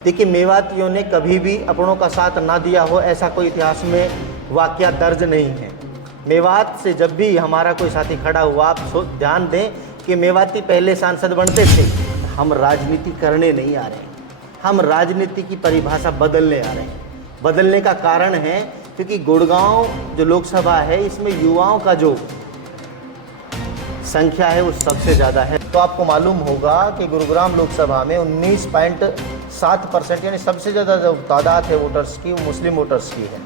देखिए, मेवातियों ने कभी भी अपनों का साथ ना दिया हो ऐसा कोई इतिहास में वाकया दर्ज नहीं है। मेवात से जब भी हमारा कोई साथी खड़ा हुआ, आप ध्यान दें कि मेवाती पहले सांसद बनते थे। हम राजनीति करने नहीं आ रहे हैं, हम राजनीति की परिभाषा बदलने आ रहे हैं। बदलने का कारण है क्योंकि गुड़गांव जो लोकसभा है, इसमें युवाओं का जो संख्या है वो सबसे ज़्यादा है। तो आपको मालूम होगा कि गुरुग्राम लोकसभा में 19.7% यानी सबसे ज़्यादा जो तादाद है वोटर्स की, वो मुस्लिम वोटर्स की है।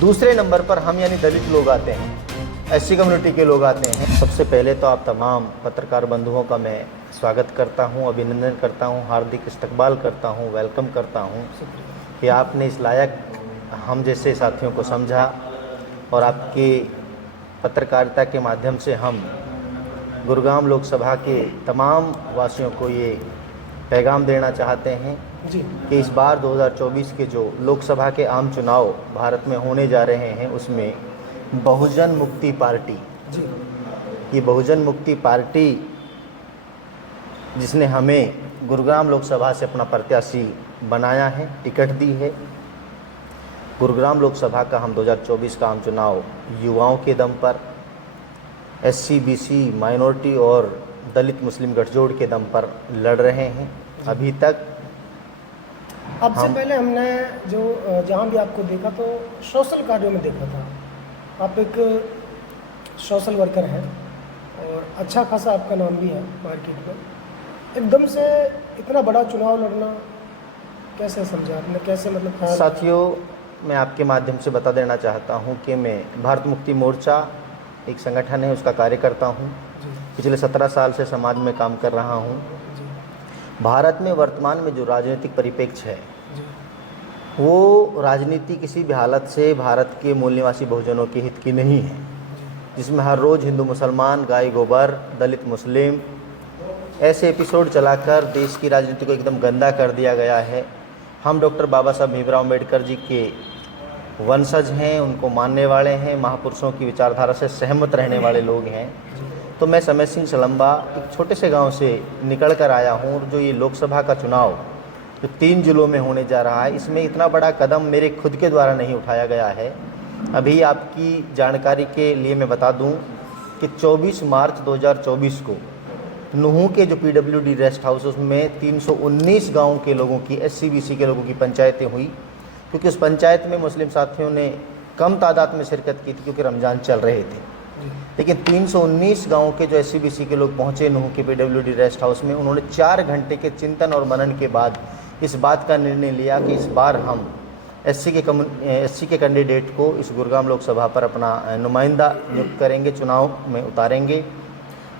दूसरे नंबर पर हम यानी दलित लोग आते हैं, एससी कम्युनिटी के लोग आते हैं। सबसे पहले तो आप तमाम पत्रकार बंधुओं का मैं स्वागत करता हूं, अभिनंदन करता हूं, हार्दिक इस्तकबाल करता हूं, वेलकम करता हूं कि आपने इस लायक हम जैसे साथियों को समझा और आपकी पत्रकारिता के माध्यम से हम गुरुग्राम लोकसभा के तमाम वासियों को ये पैगाम देना चाहते हैं जी कि इस बार 2024 के जो लोकसभा के आम चुनाव भारत में होने जा रहे हैं, उसमें बहुजन मुक्ति पार्टी, जी ये बहुजन मुक्ति पार्टी जिसने हमें गुरुग्राम लोकसभा से अपना प्रत्याशी बनाया है, टिकट दी है, गुरुग्राम लोकसभा का हम 2024 का आम चुनाव युवाओं के दम पर, एससी, बीसी, माइनॉरिटी और दलित मुस्लिम गठजोड़ के दम पर लड़ रहे हैं। अभी तक अब से पहले हमने जो जहाँ भी आपको देखा तो सोशल कार्यों में देखा था। आप एक सोशल वर्कर हैं और अच्छा खासा आपका नाम भी है मार्केट में। एकदम से इतना बड़ा चुनाव लड़ना कैसे समझा आपने, कैसे मतलब ख्याल? साथियों, मैं आपके माध्यम से बता देना चाहता हूं कि मैं भारत मुक्ति मोर्चा एक संगठन है, उसका कार्यकर्ता हूं। पिछले 17 साल से समाज में काम कर रहा हूं। भारत में वर्तमान में जो राजनीतिक परिप्रेक्ष्य है, वो राजनीति किसी भी हालत से भारत के मूल निवासी बहुजनों के हित की नहीं है, जिसमें हर रोज़ हिंदू मुसलमान, गाय गोबर, दलित मुस्लिम ऐसे एपिसोड चलाकर देश की राजनीति को एकदम गंदा कर दिया गया है। हम डॉक्टर बाबा साहब भीमराव अम्बेडकर जी के वंशज हैं, उनको मानने वाले हैं, महापुरुषों की विचारधारा से सहमत रहने वाले लोग हैं। तो मैं समय सिंह सलम्बा एक छोटे से गांव से निकल कर आया हूं और जो ये लोकसभा का चुनाव जो 3 जिलों में होने जा रहा है, इसमें इतना बड़ा कदम मेरे खुद के द्वारा नहीं उठाया गया है। अभी आपकी जानकारी के लिए मैं बता दूं कि 24 मार्च 2024 को नुहू के जो पीडब्ल्यूडी रेस्ट हाउस, उसमें 319 गाँव के लोगों की, एससी बीसी के लोगों की पंचायतें हुई, क्योंकि उस पंचायत में मुस्लिम साथियों ने कम तादाद में शिरकत की थी क्योंकि रमज़ान चल रहे थे। लेकिन 319 गाँव के जो एससी-बीसी के लोग पहुँचे नुहू के पीडब्ल्यूडी रेस्ट हाउस में, उन्होंने 4 घंटे के चिंतन और मनन के बाद इस बात का निर्णय लिया कि इस बार हम एससी के कैंडिडेट को इस गुरुग्राम लोकसभा पर अपना नुमाइंदा नियुक्त करेंगे, चुनाव में उतारेंगे।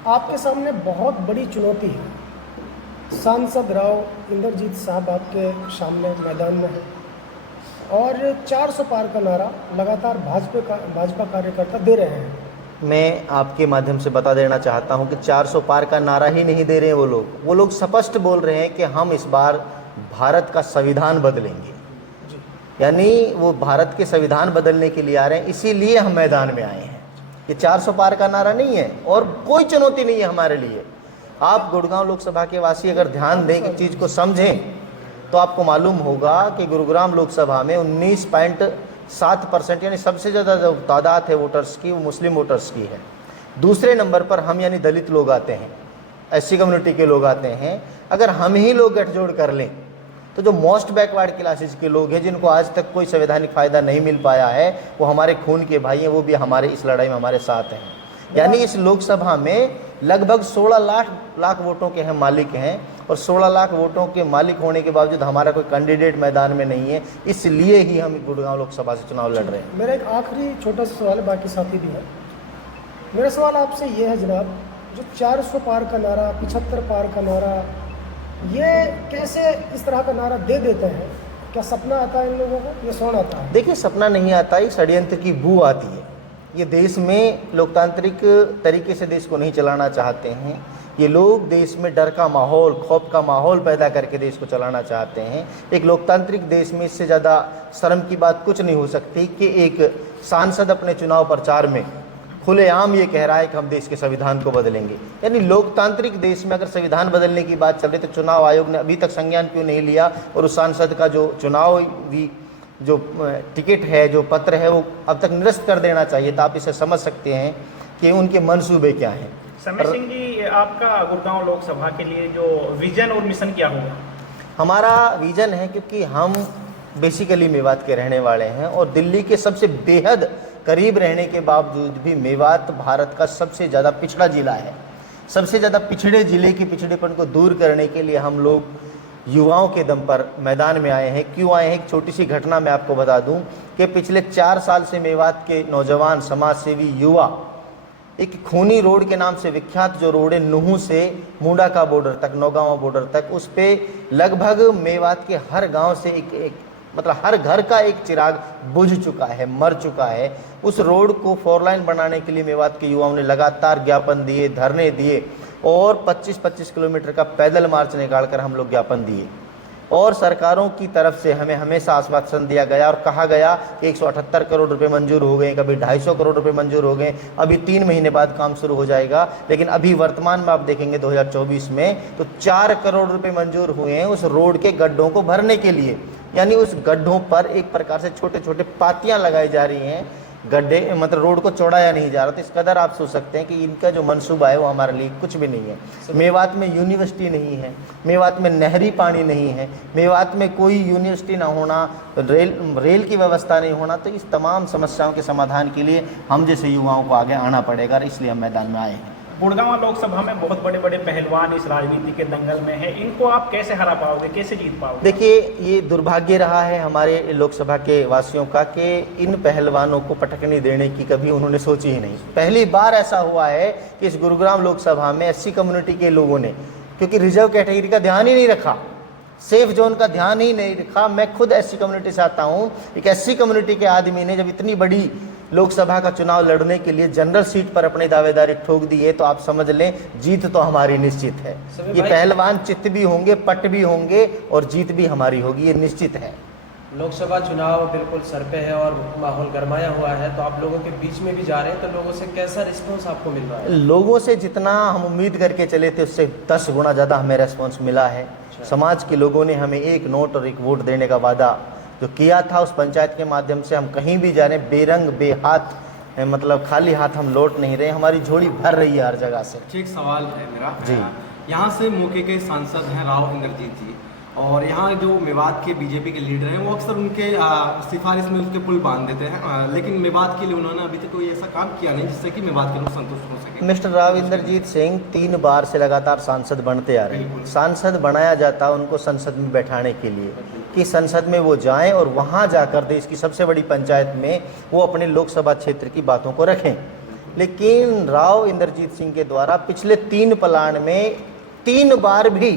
आपके सामने बहुत बड़ी चुनौती है। सांसद राव इंद्रजीत साहब आपके सामने मैदान में है और 400 पार का नारा लगातार भाजपा कार्यकर्ता दे रहे हैं। मैं आपके माध्यम से बता देना चाहता हूं कि 400 पार का नारा ही नहीं दे रहे हैं वो लोग स्पष्ट बोल रहे हैं कि हम इस बार भारत का संविधान बदलेंगे। यानी वो भारत के संविधान बदलने के लिए आ रहे हैं, इसीलिए हम मैदान में आए हैं। ये 400 पार का नारा नहीं है और कोई चुनौती नहीं है हमारे लिए। आप गुड़गांव लोकसभा के वासी अगर ध्यान दें, कि चीज़ को समझें, तो आपको मालूम होगा कि गुरुग्राम लोकसभा में 19.7% यानी सबसे ज़्यादा जो तादाद है वोटर्स की, वो मुस्लिम वोटर्स की है। दूसरे नंबर पर हम यानी दलित लोग आते हैं, एससी कम्युनिटी के लोग आते हैं। अगर हम ही लोग गठजोड़ कर लें तो जो मोस्ट बैकवर्ड क्लासेस के लोग हैं, जिनको आज तक कोई संवैधानिक फ़ायदा नहीं मिल पाया है, वो हमारे खून के भाई हैं, वो भी हमारे इस लड़ाई में हमारे साथ हैं। यानी इस लोकसभा में लगभग 16 लाख वोटों के हम मालिक हैं और 16 लाख वोटों के मालिक होने के बावजूद हमारा कोई कैंडिडेट मैदान में नहीं है। इसलिए ही हम गुड़गांव लोकसभा से चुनाव लड़ रहे हैं। मेरा एक आखिरी छोटा सा सवाल है, बाकी साथी भी है। मेरा सवाल आपसे ये है जनाब, जो 400 पार का नारा, 75 पार का नारा, ये कैसे इस तरह का नारा दे देते हैं? क्या सपना आता है इन लोगों को, ये सोना आता है? देखिए, सपना नहीं आता है, षड्यंत्र की बू आती है। ये देश में लोकतांत्रिक तरीके से देश को नहीं चलाना चाहते हैं। ये लोग देश में डर का माहौल, खौफ का माहौल पैदा करके देश को चलाना चाहते हैं। एक लोकतांत्रिक देश में इससे ज़्यादा शर्म की बात कुछ नहीं हो सकती कि एक सांसद अपने चुनाव प्रचार में खुलेआम ये कह रहा है कि हम देश के संविधान को बदलेंगे। यानी लोकतांत्रिक देश में अगर संविधान बदलने की बात चल रही तो चुनाव आयोग ने अभी तक संज्ञान क्यों नहीं लिया, और उस सांसद का जो चुनावी जो टिकट है, जो पत्र है, वो अब तक निरस्त कर देना चाहिए। तो आप इसे समझ सकते हैं कि उनके मंसूबे क्या हैं। समय सिंह जी, आपका गुड़गांव लोकसभा के लिए जो विजन और मिशन क्या होगा? हमारा विजन है, क्योंकि हम बेसिकली मेवात के रहने वाले हैं और दिल्ली के सबसे बेहद करीब रहने के बावजूद भी मेवात भारत का सबसे ज़्यादा पिछड़ा जिला है। सबसे ज़्यादा पिछड़े जिले के पिछड़ेपन को दूर करने के लिए हम लोग युवाओं के दम पर मैदान में आए हैं। क्यों आए हैं, एक छोटी सी घटना मैं आपको बता दूं कि पिछले 4 साल से मेवात के नौजवान समाजसेवी युवा एक खूनी रोड के नाम से विख्यात जो रोड है नूहू से मुंडा का बॉर्डर तक, नौगांव बॉर्डर तक, उस पे लगभग मेवात के हर गांव से एक मतलब हर घर का एक चिराग बुझ चुका है, मर चुका है। उस रोड को 4 लाइन बनाने के लिए मेवात के युवाओं ने लगातार ज्ञापन दिए, धरने दिए और 25-25 किलोमीटर का पैदल मार्च निकालकर हम लोग ज्ञापन दिए। और सरकारों की तरफ से हमें हमेशा आश्वासन दिया गया और कहा गया कि 178 करोड़ रुपए मंजूर हो गए, कभी 250 करोड़ रुपए मंजूर हो गए, अभी 3 महीने बाद काम शुरू हो जाएगा। लेकिन अभी वर्तमान में आप देखेंगे 2024 में तो 4 करोड़ रुपए मंजूर हुए हैं उस रोड के गड्ढों को भरने के लिए। यानी उस गड्ढों पर एक प्रकार से छोटे छोटे पातियां लगाई जा रही हैं, गड्ढे मतलब रोड को चौड़ाया नहीं जा रहा। तो इस कदर आप सोच सकते हैं कि इनका जो मंसूबा है वो हमारे लिए कुछ भी नहीं है। मेवात में यूनिवर्सिटी नहीं है, मेवात में नहरी पानी नहीं है, मेवात में कोई यूनिवर्सिटी ना होना, रेल की व्यवस्था नहीं होना। तो इस तमाम समस्याओं के समाधान के लिए हम जैसे युवाओं को आगे आना पड़ेगा और इसलिए हम मैदान में आए हैं। गुड़गांव लोकसभा में बहुत बड़े बड़े पहलवान इस राजनीति के दंगल में हैं, इनको आप कैसे हरा पाओगे, कैसे जीत पाओगे? देखिए, ये दुर्भाग्य रहा है हमारे लोकसभा के वासियों का कि इन पहलवानों को पटकनी देने की कभी उन्होंने सोची ही नहीं। पहली बार ऐसा हुआ है कि इस गुरुग्राम लोकसभा में SC कम्युनिटी के लोगों ने, क्योंकि रिजर्व कैटेगरी का ध्यान ही नहीं रखा, सेफ जोन का ध्यान ही नहीं रखा। मैं खुद SC कम्युनिटी से आता हूँ। एक SC कम्युनिटी के आदमी ने जब इतनी बड़ी लोकसभा का चुनाव लड़ने के लिए जनरल सीट पर अपनी दावेदारी ठोक दी है तो आप समझ लें जीत तो हमारी निश्चित है। ये पहलवान चित्त भी होंगे, पट भी होंगे और जीत भी हमारी होगी, ये निश्चित है। लोकसभा चुनाव बिल्कुल सर पे है और माहौल गरमाया हुआ है, तो आप लोगों के बीच में भी जा रहे हैं, तो लोगों से कैसा रिस्पॉन्स आपको मिल रहा है? लोगों से जितना हम उम्मीद करके चले थे उससे 10 गुना ज़्यादा हमें रेस्पॉन्स मिला है। समाज के लोगों ने हमें 1 नोट और 1 वोट देने का वादा जो किया था उस पंचायत के माध्यम से हम कहीं भी जा रहे हैं बेरंग बेहाथ, मतलब खाली हाथ हम लौट नहीं रहे, हमारी झोली भर रही है हर जगह से। एक सवाल है मेरा जी। यहाँ से मौके के सांसद हैं राव इंद्रजीत जी, और यहाँ जो मेवात के बीजेपी के लीडर हैं वो अक्सर उनके सिफारिश में उसके पुल बांध देते हैं, लेकिन मेवात के लिए उन्होंने अभी तक कोई ऐसा काम किया नहीं जिससे कि मेवात के लोग संतुष्ट हो सके। मिस्टर राव इंद्रजीत सिंह 3 बार से लगातार सांसद बनते आ रहे हैं। सांसद बनाया जाता उनको संसद में बैठाने के लिए कि संसद में वो जाएं और वहाँ जाकर देश की सबसे बड़ी पंचायत में वो अपने लोकसभा क्षेत्र की बातों को रखें। लेकिन राव इंद्रजीत सिंह के द्वारा पिछले 3 प्लान में 3 बार भी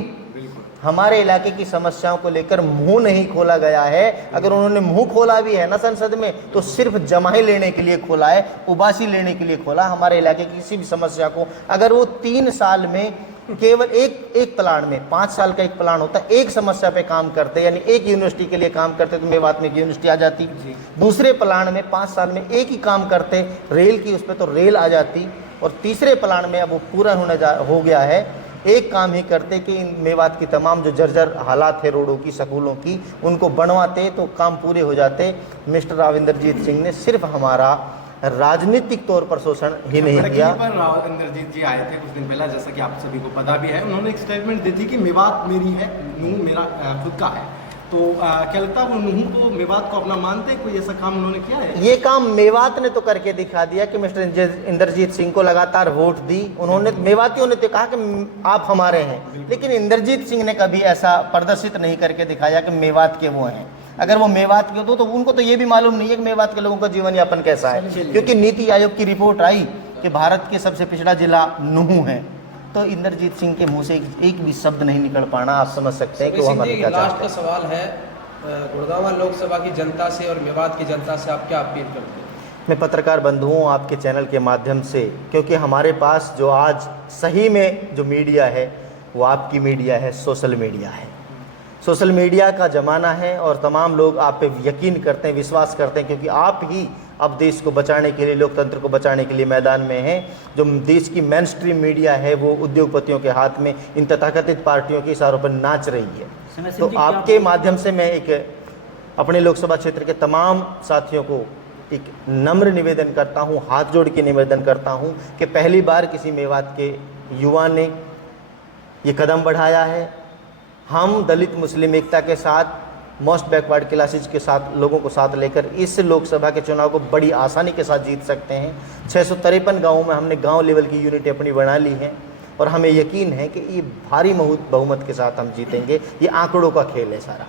हमारे इलाके की समस्याओं को लेकर मुंह नहीं खोला गया है। अगर उन्होंने मुंह खोला भी है ना संसद में तो सिर्फ जमाई लेने के लिए खोला है, उबासी लेने के लिए खोला। हमारे इलाके की किसी भी समस्या को अगर वो 3 साल में केवल एक प्लान में, 5 साल का एक प्लान होता है, एक समस्या पे काम करते, यानी एक यूनिवर्सिटी के लिए काम करते तो मेवात में एक यूनिवर्सिटी आ जाती। दूसरे प्लान में 5 साल में एक ही काम करते रेल की, उस पर तो रेल आ जाती। और तीसरे प्लान में अब वो पूरा हो गया है, एक काम ही करते कि इन मेवात की तमाम जो जर्जर हालात है रोडों की, स्कूलों की, उनको बनवाते तो काम पूरे हो जाते। मिस्टर राव इंद्रजीत सिंह ने सिर्फ हमारा राजनीतिक तौर पर शोषण ही नहीं किया। पर राव इंद्रजीत जी आए थे कुछ दिन पहले, जैसा कि आप सभी को पता भी है, उन्होंने एक स्टेटमेंट दी थी कि मेवात मेरी है, नूहू मेरा खुद का है। तो क्या लगता है वो नूहू को मेवात को अपना मानते, कोई ऐसा काम उन्होंने किया है? ये काम मेवात ने तो करके दिखा दिया कि मिस्टर इंद्रजीत सिंह को लगातार वोट दी उन्होंने। मेवातियों ने तो कहा कि आप हमारे हैं, लेकिन इंद्रजीत सिंह ने कभी ऐसा प्रदर्शित नहीं करके दिखाया कि मेवात के वो हैं। अगर वो मेवात के तो उनको तो ये भी मालूम नहीं है कि मेवात के लोगों का जीवन यापन कैसा है, क्योंकि नीति आयोग की रिपोर्ट आई कि भारत के सबसे पिछड़ा जिला नूहू है। तो इंद्रजीत सिंह के मुंह से एक भी शब्द नहीं निकल पाना, आप समझ सकते हैं कि वो हमारे क्या चाहते हैं। लास्ट का सवाल है, गुड़गांव लोकसभा की जनता से और मेवात की जनता से आप क्या अपील करते हैं? मैं पत्रकार बंधुओं आपके चैनल के माध्यम से, क्योंकि हमारे पास जो आज सही में जो मीडिया है वो आपकी मीडिया है, सोशल मीडिया है। सोशल मीडिया का ज़माना है और तमाम लोग आप पे यकीन करते हैं, विश्वास करते हैं, क्योंकि आप ही अब देश को बचाने के लिए, लोकतंत्र को बचाने के लिए मैदान में हैं। जो देश की मेन स्ट्रीम मीडिया है वो उद्योगपतियों के हाथ में इन तथाकथित पार्टियों के इशारों पर नाच रही है। तो आपके माध्यम से मैं एक अपने लोकसभा क्षेत्र के तमाम साथियों को एक नम्र निवेदन करता हूं, हाथ जोड़ के निवेदन करता हूं कि पहली बार किसी मेवात के युवा ने ये कदम बढ़ाया है। हम दलित मुस्लिम एकता के साथ, मोस्ट बैकवर्ड क्लासेज के साथ, लोगों को साथ लेकर इस लोकसभा के चुनाव को बड़ी आसानी के साथ जीत सकते हैं। 653 गाँवों में हमने गांव लेवल की यूनिट अपनी बना ली है और हमें यकीन है कि ये भारी बहुमत के साथ हम जीतेंगे। ये आंकड़ों का खेल है सारा।